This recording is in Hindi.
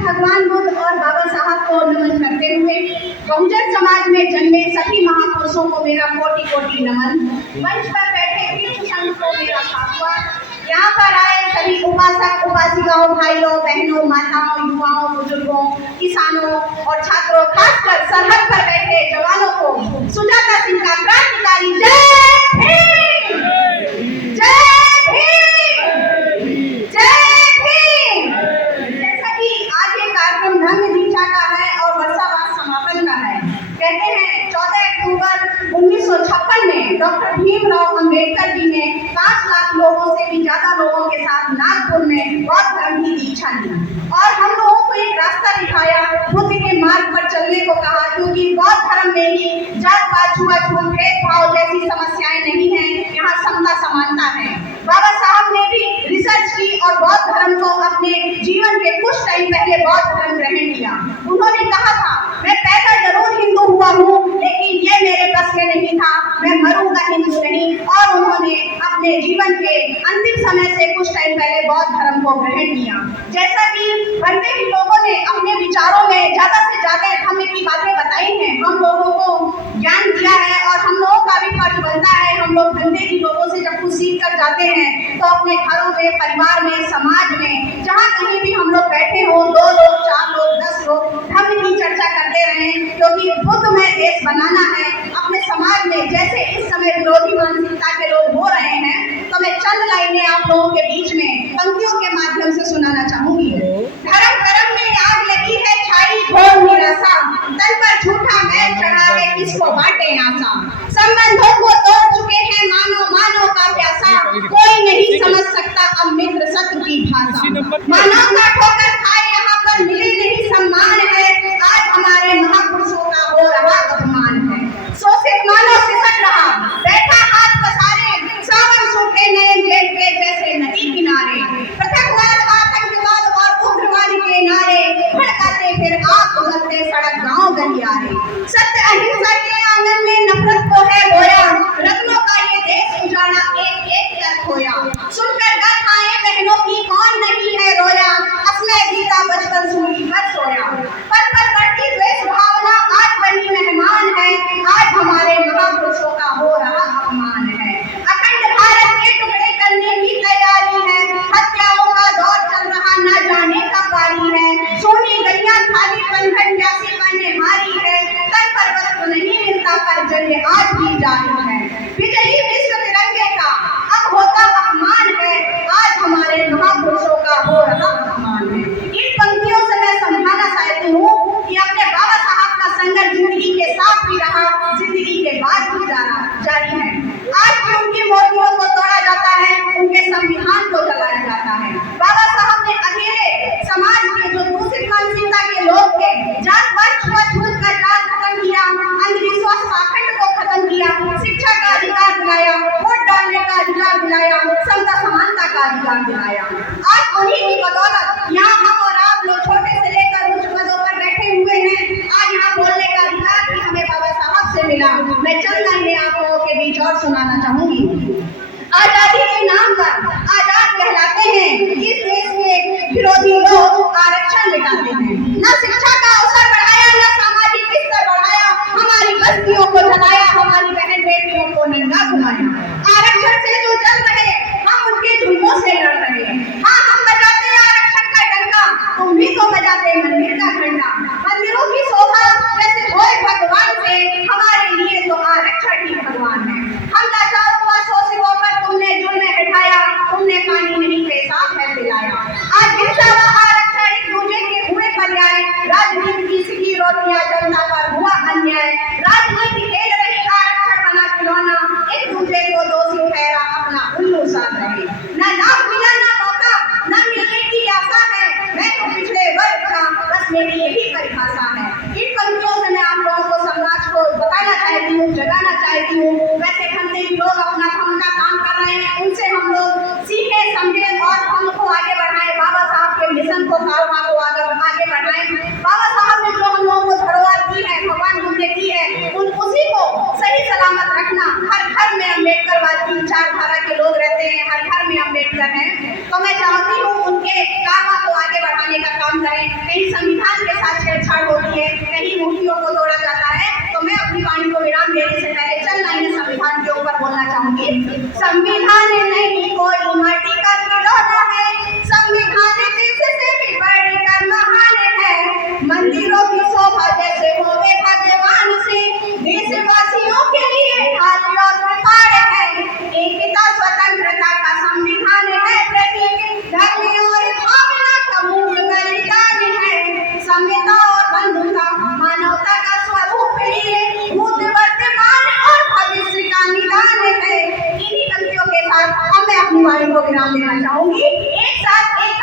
भगवान बुद्ध और बाबा साहब को नमन करते हुए बहुजन समाज में जन्मे सभी महापुरुषों को मेरा कोटि कोटि नमन। मंच पर बैठे वीर संत को मेरा साधुवाद। यहाँ पर आए सभी उपासक उपासिकाओं, भाइयों बहनों, माताओं, युवाओं, बुजुर्गों, किसानों और छात्रों, खासकर सरहद पर बैठे जवानों को सुजाता सिंह का क्रांतिकारी जय भीम, जय भीम, जय भीम। जैसा कि आज ये कार्यक्रम धम्म दीक्षा का है और वर्षावास समापन का है। कहते हैं 14 अक्टूबर 1956 में डॉक्टर भीमराव अंबेडकर जी ने 5 लाख लोगों से भी ज्यादा लोगों के साथ नागपुर में बौद्ध धर्म की दीक्षा ली और हम लोगों को एक रास्ता दिखाया, बुद्ध के मार्ग पर चलने को कहा, क्योंकि बौद्ध धर्म में ही जात पात छुआछूत भेदभाव जैसी समस्याएं नहीं है, यहाँ समता समानता है। बाबा साहब ने भी रिसर्च की और बौद्ध धर्म को अपने जीवन के कुछ टाइम पहले बौद्ध धर्म ग्रहण किया। उन्होंने कहा था, मैं पैदा जरूर हिंदू हुआ हूँ लेकिन ये मेरे बस में नहीं था, मैं मरूंगा हिंदू नहीं। और उन्होंने अपने जीवन के अंतिम समय से कुछ टाइम पहले बौद्ध धर्म को ग्रहण किया। जैसा कि बनते ही लोगों ने अपने विचारों में ज्यादा से ज्यादा धर्म की बातें बताई हैं, हम लोगों को ज्ञान दिया है और हम लोगों का भी फर्ज बनता है। हम लोग धंधे की लोगों से जब कुछ सीख कर जाते हैं तो अपने घरों में, परिवार में, समाज में, जहाँ कहीं भी हम लोग बैठे हो, 2 लोग, 4 लोग, 10 लोग धर्म की चर्चा करते रहें, क्योंकि बुद्धमय देश बनाना है अपने समाज में। जैसे इस समय विरोधी मानसिकता के लोग हो रहे हैं, तो मैं चंद लाइनें आप लोगों के बीच में पंक्तियों के माध्यम से सुनाना चाहूंगी। धर्म कर्म में आग लगी है, छाई घोर निराशा, तन पर झूठा मैल चढ़ा है, किसको बांटे आशा। संबंधों को तोड़ चुके हैं मानो मानो का प्यासा, कोई नहीं समझ सकता अब मित्र शत्रु की भाषा। मानव का ठोकर खाए यहाँ पर मिले नहीं सम्मान है, आज हमारे महापुरुषों का हो रहा अपमान है। शोषित मानव सिसक रहा, बैठा हाथ पसारे, सावन सूखे नए जेल पे जैसे नदी किनारे। पृथकवाद, आतंकवाद और उग्रवाद के नारे भड़काते फिर आग उगलते सड़क गांव गलियारे। सत्य अहिंसा के आंगन में नफरत को है बोया, रत्नों का ये देश उजाड़ा एक एक कर खोया। सुनकर गाथाएं बहनों की कौन नहीं है रोया, असमय गीता बचपन सूली पर सोया। पल पल बढ़ती द्वेष भावना आज बनी मेहमान है, आज हमारे महापुरुषों का हो रहा अपमान है। अखंड भारत के टुकड़े करने की तैयारी है, हत्याओं का दौर चल रहा न जाने कब बारी है। सोनी गलियां खाली बंधन जैसी बने हारी है, तन पर वस्त्र नहीं मिलता पर जंग आज भी जारी है। विजयी विश्व तिरंगे का अब होता अपमान है, आज हमारे महापुरुषों का हो रहा अपमान है। इन पंक्तियों से मैं समझाना चाहती हूँ कि अपने बाबा साहब का संघर्ष जिंदगी के साथ भी रहा, जिंदगी के बाद भी जारी है। आज भी उनकी मूर्तियों को तोड़ा जाता है, उनके संविधान को जलाया जाता है। बाबा साहब ने अकेले समाज के जो दूषित मानसिकता के लोग थे, जात पात छुआछूत का जाल खत्म किया, अंधविश्वास पाखंड को खत्म किया, शिक्षा का अधिकार दिलाया, वोट डालने का अधिकार दिलाया, समता समानता का अधिकार दिलाया। आज उन्हीं की बदौलत यहाँ हम और आप लोग छोटे से लेकर उच्च पदों पर बैठे हुए हैं। आज यहाँ बोलने का अधिकार भी हमें बाबा साहब से मिला। मैं चंद लाइनें आप लोगों के बीच और सुनाना चाहूंगी। आजादी के नाम पर आजाद कहलाते हैं, इस देश में विरोधी लोग आरक्षण मिटाते हैं। न शिक्षा का अवसर बढ़ाया, न सामाजिक स्तर बढ़ाया, हमारी बस्तियों को जलाया, हमारी बहन बेटियों को नंगा घुमाया। आरक्षण से जो जल रहे, हम उनके जुल्मों से लड़ रहे हैं। हाँ, हम बजाते आरक्षण का डंका, तुम भी तो बजाते मंदिर का घंटा। मंदिरों की शोभा जैसे होए भगवान से, हमारे लिए तो आरक्षण ही भगवान है। हम लाचारों व शोषितों पर तुमने जुल्म हटाया, तुमने पानी नहीं पेशाब है पिलाया। आज हिंसा व आरक्षण एक दूसरे के हुए पर्याय, राजनीति की सिकी रोटियां जनता पर हुआ अन्याय। राजनीति खेल रही आरक्षण बना खिलौना, एक दूसरे को दोषी ठहरा अपना उल्लू साध रहे। न लाभ मिला न मौका, न मिलने की आशा है, मैं तो पिछड़े वर्ग का, बस मेरी यही परिभाषा है। इन पंक्तियों से मैं आप लोगों को समाज को बताना चाहती हूँ, जगाना चाहती हूँ। वैसे घंटे लोग अपना काम कर रहे हैं, उनसे हम लोग सीखे, समझे और हमको आगे बढ़ाएं। बाबा साहब के मिशन को, कारवां को आगे बढ़ाएं। बाबा साहब ने जो हम लोगों को धरोहर दी है, भगवान बुद्ध ने दी है, उसी को सही सलामत रखना। हर घर में अम्बेडकरवाद की विचारधारा के लोग रहते हैं, हर घर में अम्बेडकर हैं, तो मैं चाहती हूँ उनके कारवां को आगे बढ़ाने का काम करें। कहीं अपनी वाणी को विराम देना चाहूंगी। एक साथ एक